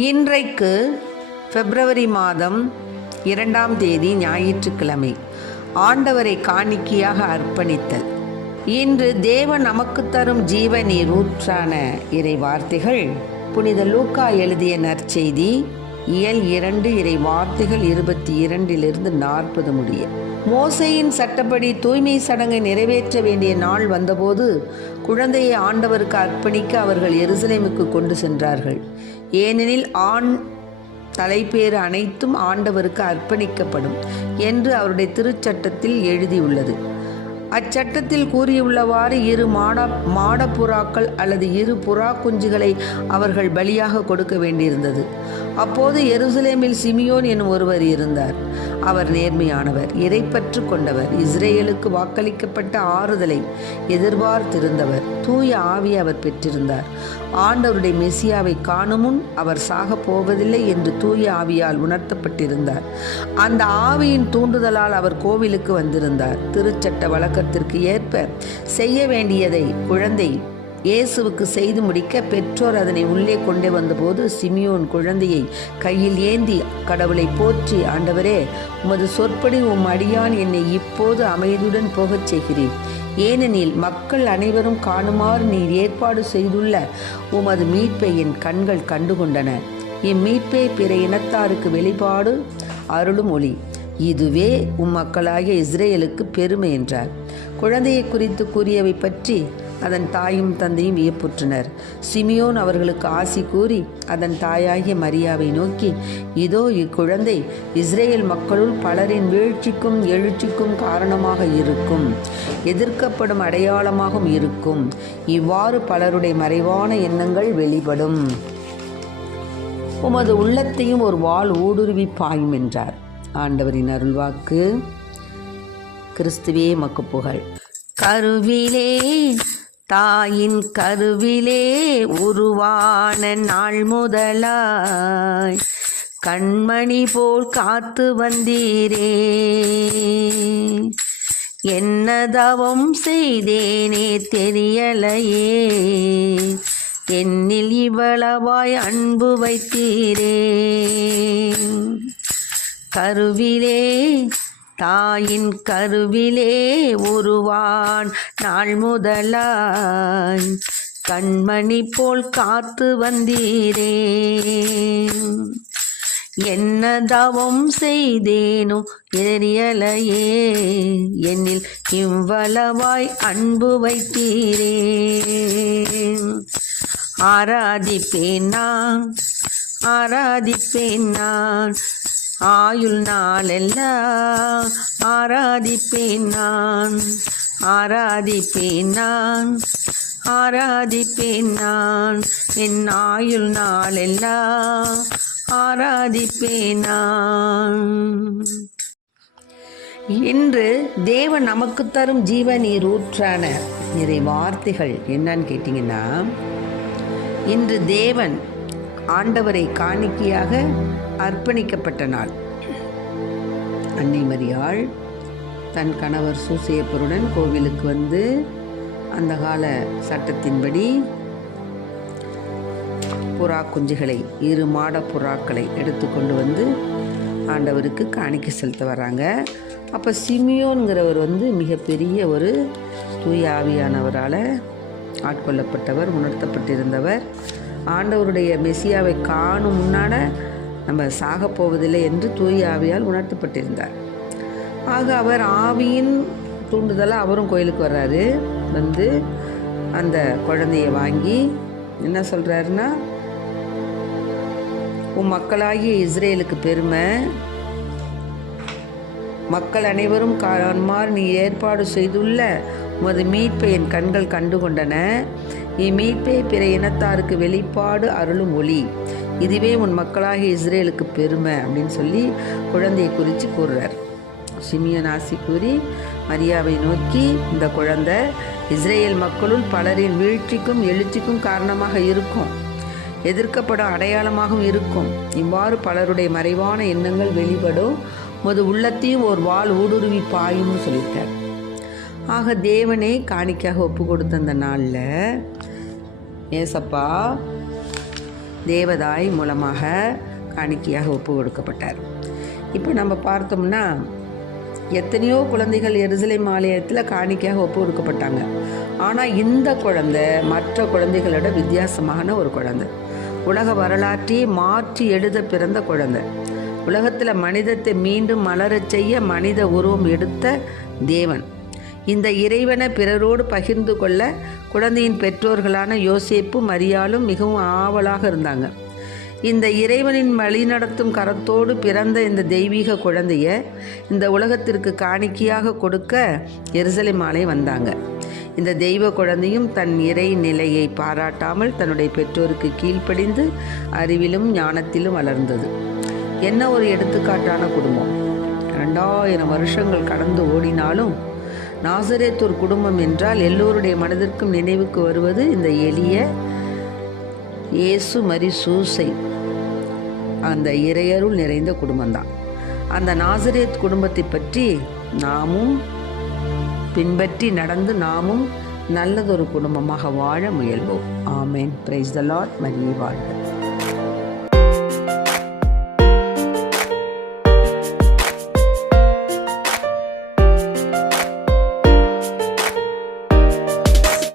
இன்றைக்கு பிப்ரவரி மாதம் 2ஆம் தேதி ஞாயிற்றுக்கிழமை. ஆண்டவரை காணிக்கையாக அர்ப்பணித்தல். இன்று தேவன் நமக்கு தரும் ஜீவ நீர் ஊற்றான இறை வார்த்தைகள் புனித லூக்கா எழுதிய நற்செய்தி இயல் 2 இறை வார்த்தைகள் 22 40 முடிய. மோசேயின் சட்டப்படி தூய்மை சடங்கை நிறைவேற்ற வேண்டிய நாள் வந்தபோது குழந்தையை ஆண்டவருக்கு அர்ப்பணிக்க அவர்கள் எருசலேமுக்கு கொண்டு சென்றார்கள். ஏனெனில் ஆண் தலைப்பேறு அனைத்தும் ஆண்டவருக்கு அர்ப்பணிக்கப்படும் என்று அவருடைய திருச்சட்டத்தில் எழுதியுள்ளது. அச்சட்டத்தில் கூறியுள்ளவாறு 2 மாடப்புறாக்கள் அல்லது 2 புறா குஞ்சுகளை அவர்கள் பலியாக கொடுக்க வேண்டியிருந்தது. அப்போது எருசலேமில் சிமியோன் எனும் ஒருவர் இருந்தார். அவர் நேர்மையானவர், இறைப்பற்று கொண்டவர், இஸ்ரேலுக்கு வாக்களிக்கப்பட்ட ஆறுதலை எதிர்பார்த்திருந்தவர். தூய ஆவி அவர் பெற்றிருந்தார். ஆண்டவருடைய மெசியாவை காணும் முன் அவர் சாக போவதில்லை என்று தூய ஆவியால் உணர்த்தப்பட்டிருந்தார். அந்த ஆவியின் தூண்டுதலால் அவர் கோவிலுக்கு வந்திருந்தார். திருச்சட்ட வழக்கத்திற்கு ஏற்ப செய்ய வேண்டியதை குழந்தை இயேசுவுக்கு செய்து முடிக்க பெற்றோர் அதனை உள்ளே கொண்டே வந்தபோது சிமியோன் குழந்தையை கையில் ஏந்தி கடவுளை போற்றி, ஆண்டவரே, உமது சொற்படி உம் அடியான் என்னை இப்போது அமைதியுடன் போகச் செய்கிறேன். ஏனெனில் மக்கள் அனைவரும் காணுமாறு நீர் ஏற்பாடு செய்துள்ள உமது மீட்பை என் கண்கள் கண்டுகொண்டன. இம்மீட்பை பிற இனத்தாருக்கு வெளிப்பாடு அருளும் ஒளி. இதுவே உம் மக்களாகிய இஸ்ரேலுக்கு பெருமை என்றார். குழந்தையை குறித்து கூறியவை பற்றி அதன் தாயும் தந்தையும் வியப்புற்றனர். சிமியோன் அவர்களுக்கு ஆசி கூறி அதன் தாயாகிய மரியாவை நோக்கி, இதோ இக்குழந்தை இஸ்ரேல் மக்களுள் பலரின் வீழ்ச்சிக்கும் எழுச்சிக்கும் காரணமாக இருக்கும், எதிர்க்கப்படும் அடையாளமாகவும் இருக்கும். இவ்வாறு பலருடைய மறைவான எண்ணங்கள் வெளிப்படும். உமது உள்ளத்தையும் ஒரு வாள் ஊடுருவி பாயும் என்றார். ஆண்டவரின் அருள்வாக்கு. கிறிஸ்துவே மக்கு புகழ். கருவிலே தாயின் கருவிலே உருவான நாள் முதலாய் கண்மணி போல் காத்து வந்தீரே. என்ன தவம் செய்தேனே தெரியலையே, என்னில் இவ்வளவாய் அன்பு வைத்தீரே. கருவிலே தாயின் கருவிலே உருவான் நாள் முதலாய் கண்மணி போல் காத்து வந்தீரே. என்ன தவம் செய்தேனோ தெரியலையே, என்னில் இவ்வளவாய் அன்பு வைத்தீரே. ஆராதிப்பேன் நான், ஆராதிப்பேன் நான், ஆயுள் நாளெல்லாம் ஆராதிப்பேன் நான், ஆராதிப்பேன் நான், ஆராதிப்பேன் நான், என் ஆயுள் நாளெல்லாம் ஆராதிப்பேன் நான். இன்று தேவன் நமக்கு தரும் ஜீவ நீர் ஊற்றான நிறை வார்த்தைகள் என்னன்னு கேட்டிங்கன்னா, இன்று தேவன் ஆண்டவரை காணிக்கையாக அர்ப்பணிக்கப்பட்ட நாள். அன்னை மரியாள் தன் கணவர் சூசையப்பருடன் கோவிலுக்கு வந்து அந்த கால சட்டத்தின்படி புறா குஞ்சுகளை 2 மாட புறாக்களை எடுத்துக்கொண்டு வந்து ஆண்டவருக்கு காணிக்கை செலுத்த வர்றாங்க. அப்போ சிமியோன்கிறவர் மிகப்பெரிய ஒரு தூய ஆவியானவரால் ஆட்கொள்ளப்பட்டவர், உணர்த்தப்பட்டிருந்தவர். ஆண்டவருடைய மெசியாவை காணும் முன்னாட நம்ம சாக போவதில்லை என்று தூய ஆவியால் உணர்த்தப்பட்டிருந்தார். ஆக அவர் ஆவியின் தூண்டுதலாக அவரும் கோயிலுக்கு வர்றாரு. வந்து அந்த குழந்தையை வாங்கி என்ன சொல்கிறாருன்னா, உன் மக்களாகிய இஸ்ரேலுக்கு பெருமை, மக்கள் அனைவரும் காணுமாறு நீ ஏற்பாடு செய்துள்ள உமது மீட்பை என் கண்கள் கண்டுகொண்டன. இம்மீட்பை பிற இனத்தாருக்கு வெளிப்பாடு அருளும் ஒளி. இதுவே உன் மக்களாகிய இஸ்ரேலுக்கு பெருமை அப்படின்னு சொல்லி குழந்தையை குறித்து கூறுறார். சிமியோன் ஆசி கூறி மரியாவை நோக்கி, இந்த குழந்தை இஸ்ரேல் மக்களுள் பலரின் வீழ்ச்சிக்கும் எழுச்சிக்கும் காரணமாக இருக்கும், எதிர்க்கப்படும் அடையாளமாகவும் இருக்கும். இவ்வாறு பலருடைய மறைவான எண்ணங்கள் வெளிப்படும், உமது உள்ளத்தையும் ஒரு வாள் ஊடுருவி பாயும்னு சொல்லிட்டார். ஆக தேவனே காணிக்கையாக ஒப்பு கொடுத்த அந்த நாளில், ஏசப்பா தேவதாய் மூலமாக காணிக்கையாக ஒப்பு கொடுக்கப்பட்டார். இப்போ நம்ம பார்த்தோம்னா எத்தனையோ குழந்தைகள் எருசலேம் ஆலயத்தில் காணிக்கையாக ஒப்பு கொடுக்கப்பட்டாங்க. ஆனால் இந்த குழந்தை மற்ற குழந்தைகளோட வித்தியாசமான ஒரு குழந்தை. உலக வரலாற்றையே மாற்றி எழுத பிறந்த குழந்தை. உலகத்தில் மனிதத்தை மீண்டும் மலரச் செய்ய மனித உருவம் எடுத்த தேவன். இந்த இறைவனை பிறரோடு பகிர்ந்து கொள்ள குழந்தையின் பெற்றோர்களான யோசேப்பும் மரியாளும் மிகவும் ஆவலாக இருந்தாங்க. இந்த இறைவனின் வழிநடத்தும் கரத்தோடு பிறந்த இந்த தெய்வீக குழந்தைய இந்த உலகத்திற்கு காணிக்கையாக கொடுக்க எருசலேம் ஆலயம் வந்தாங்க. இந்த தெய்வ குழந்தையும் தன் இறை நிலையை பாராட்டாமல் தன்னுடைய பெற்றோருக்கு கீழ்ப்படிந்து அறிவிலும் ஞானத்திலும் வளர்ந்தது. என்ன ஒரு எடுத்துக்காட்டான குடும்பம்! 2000 வருஷங்கள் கடந்து ஓடினாலும் நாசரேத் ஒரு குடும்பம் என்றால் எல்லோருடைய மனதிற்கும் நினைவுக்கு வருவது இந்த எளிய இயேசு மரி சூசை, அந்த இறையருள் நிறைந்த குடும்பம்தான். அந்த நாசரேத் குடும்பத்தை பற்றி நாமும் பின்பற்றி நடந்து நாமும் நல்லதொரு குடும்பமாக வாழ முயல்வோம். ஆமேன். Praise the Lord. மரியே வாழ்க.